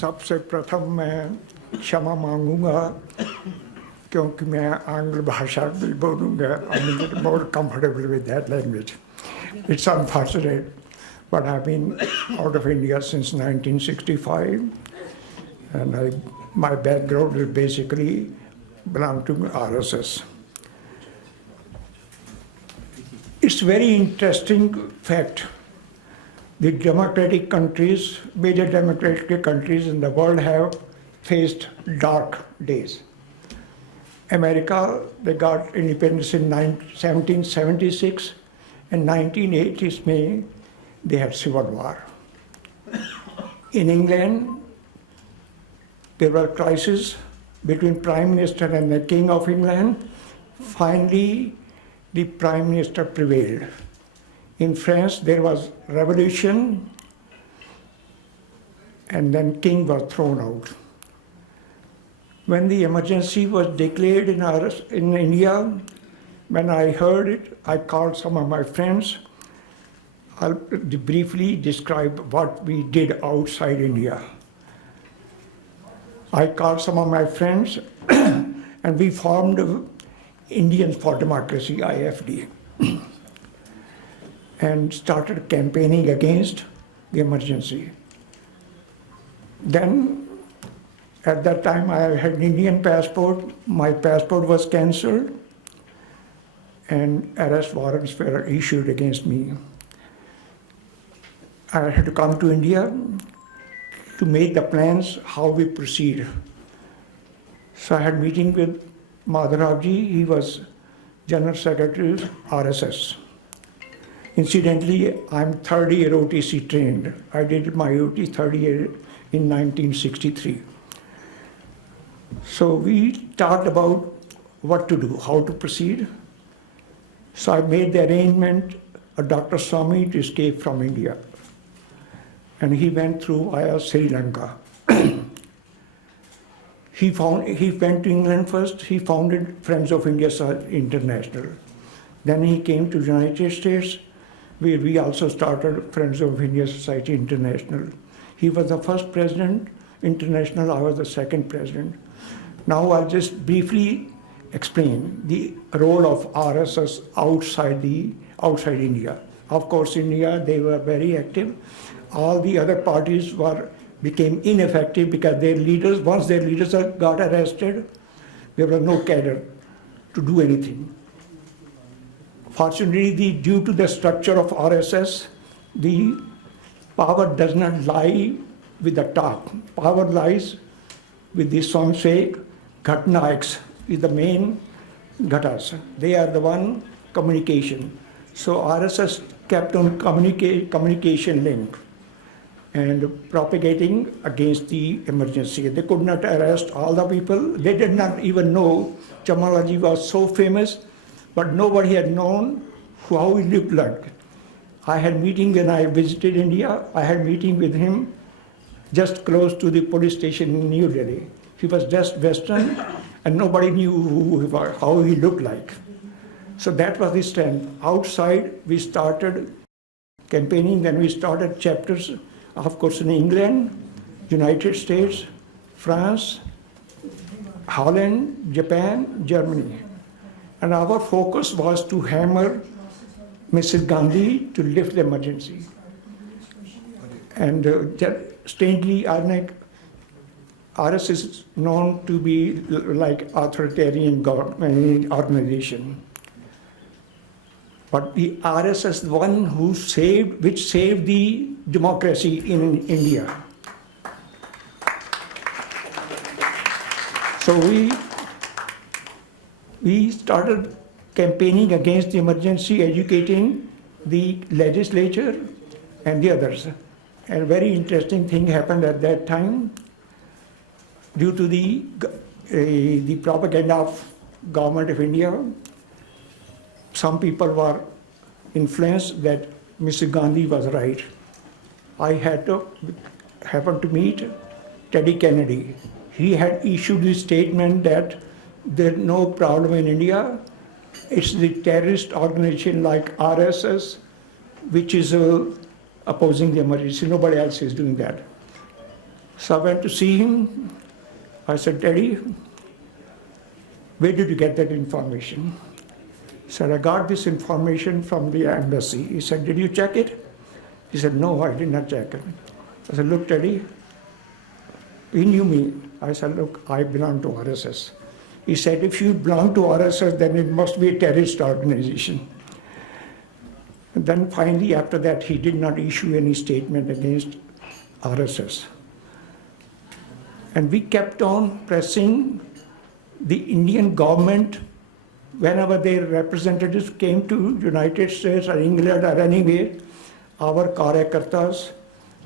सबसे प्रथम मैं क्षमा मांगूंगा क्योंकि मैं आंग्ल भाषा भी बोलूँगा. I'm more comfortable with that language. It's unfortunate, but I've been out of India since 1965, and my background is basically belong to RSS. It's very interesting fact. The democratic countries, major democratic countries in the world have faced dark days. America, they got independence in 1776, and 1980s May, they had civil war. In England, there were crises between Prime Minister and the King of England. Finally, the Prime Minister prevailed. In France, there was revolution, and then King was thrown out. When the emergency was declared in India, when I heard it, I called some of my friends. I'll briefly describe what we did outside India. I called some of my friends, and we formed Indians for Democracy, IFD, and started campaigning against the emergency. Then, at that time, I had an Indian passport. My passport was cancelled, and arrest warrants were issued against me. I had to come to India to make the plans how we proceed. So I had a meeting with Madhavji. He was General Secretary of RSS. Incidentally, I'm third year OTC trained. I did my OT third year in 1963. So we talked about what to do, how to proceed. So I made the arrangement of Dr. Swami to escape from India. And he went through via Sri Lanka. He went to England first. He founded Friends of India International. Then he came to the United States, where we also started Friends of India Society International. He was the first president international. I was the second president. Now I'll just briefly explain the role of RSS outside India. Of course, India, they were very active. All the other parties became ineffective because their leaders, once their leaders got arrested, there was no cadre to do anything. Fortunately, due to the structure of RSS, the power does not lie with the top. Power lies with the Swamsek. Ghatnaiks is the main Ghatas. They are the one communication. So RSS kept on communication link and propagating against the emergency. They could not arrest all the people. They did not even know Chamalaji was so famous, but nobody had known how he looked like. I had meeting when I visited India. I had meeting with him just close to the police station in New Delhi. He was just Western, and nobody knew who he was, how he looked like. So that was the strength. Outside, we started campaigning, then we started chapters, of course, in England, United States, France, Holland, Japan, Germany. And our focus was to hammer Mrs. Gandhi to lift the emergency. And strangely, RS is known to be like authoritarian government organization. But the RS is the one which saved the democracy in India. So we started campaigning against the emergency, educating the legislature and the others. And a very interesting thing happened at that time. Due to the propaganda of government of India, some people were influenced that Mr. Gandhi was right. I happened to meet Teddy Kennedy. He had issued the statement that there's no problem in India. It's the terrorist organization like RSS, which is opposing the emergency. Nobody else is doing that. So I went to see him. I said, Daddy, where did you get that information? He said, I got this information from the embassy. He said, did you check it? He said, no, I did not check it. I said, look, Daddy, he knew me. I said, look, I belong to RSS. He said, if you belong to RSS, then it must be a terrorist organization. And then finally, after that, he did not issue any statement against RSS. And we kept on pressing the Indian government whenever their representatives came to United States or England or anywhere. Our Karyakartas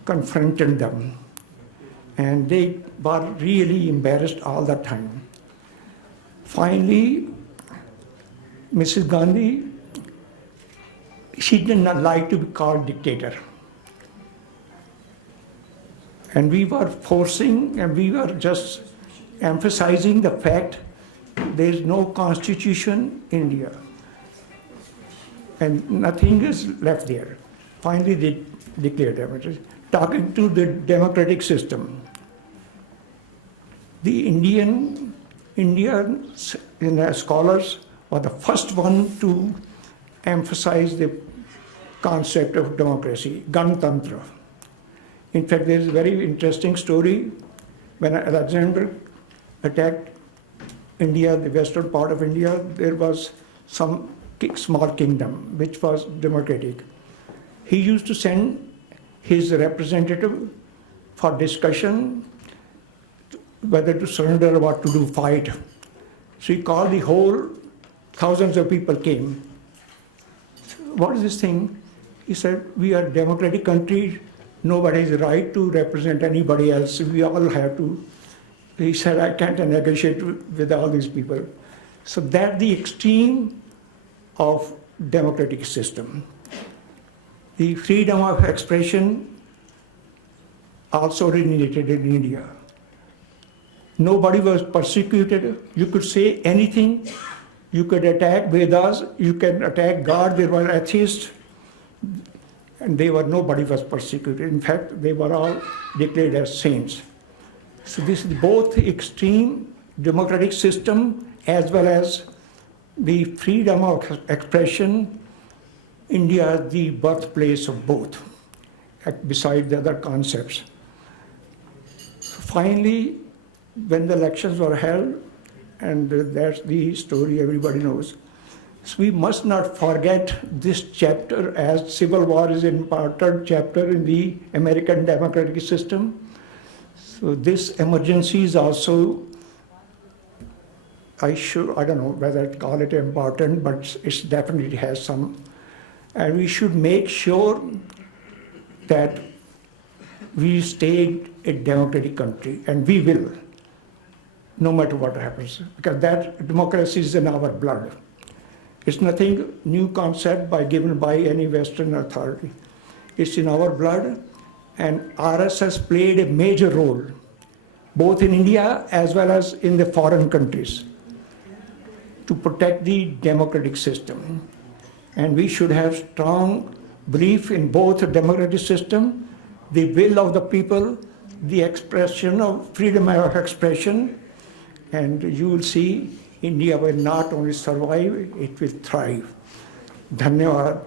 confronted them. And they were really embarrassed all the time. Finally, Mrs. Gandhi, she did not like to be called dictator. And we were forcing and we were just emphasizing the fact there is no constitution in India. And nothing is left there. Finally, they declared democracy. Talking to the democratic system. The Indian scholars were the first one to emphasize the concept of democracy, Ganatantra. In fact, there is a very interesting story when Alexander attacked India, the western part of India, there was some small kingdom which was democratic. He used to send his representative for discussion whether to surrender or what to do, fight. So he called the whole, thousands of people came. What is this thing? He said, we are a democratic country, nobody has the right to represent anybody else, we all have to. He said, I can't negotiate with all these people. So that's the extreme of democratic system. The freedom of expression also originated in India. Nobody was persecuted. You could say anything. You could attack Vedas. You can attack God. There were atheists. And nobody was persecuted. In fact, they were all declared as saints. So this is both extreme democratic system as well as the freedom of expression. India is the birthplace of both, beside the other concepts. Finally, when the elections were held, and that's the story everybody knows, so we must not forget this chapter, as civil war is an important chapter in the American democratic system. So this emergency is also, I don't know whether to call it important, but it definitely has some. And we should make sure that we stay a democratic country, and we will, no matter what happens, because that democracy is in our blood. It's nothing new concept given by any Western authority. It's in our blood, and RSS played a major role, both in India as well as in the foreign countries, to protect the democratic system. And we should have strong belief in both the democratic system, the will of the people, the expression of freedom of expression, and you will see India will not only survive, it will thrive. Dhanyavad.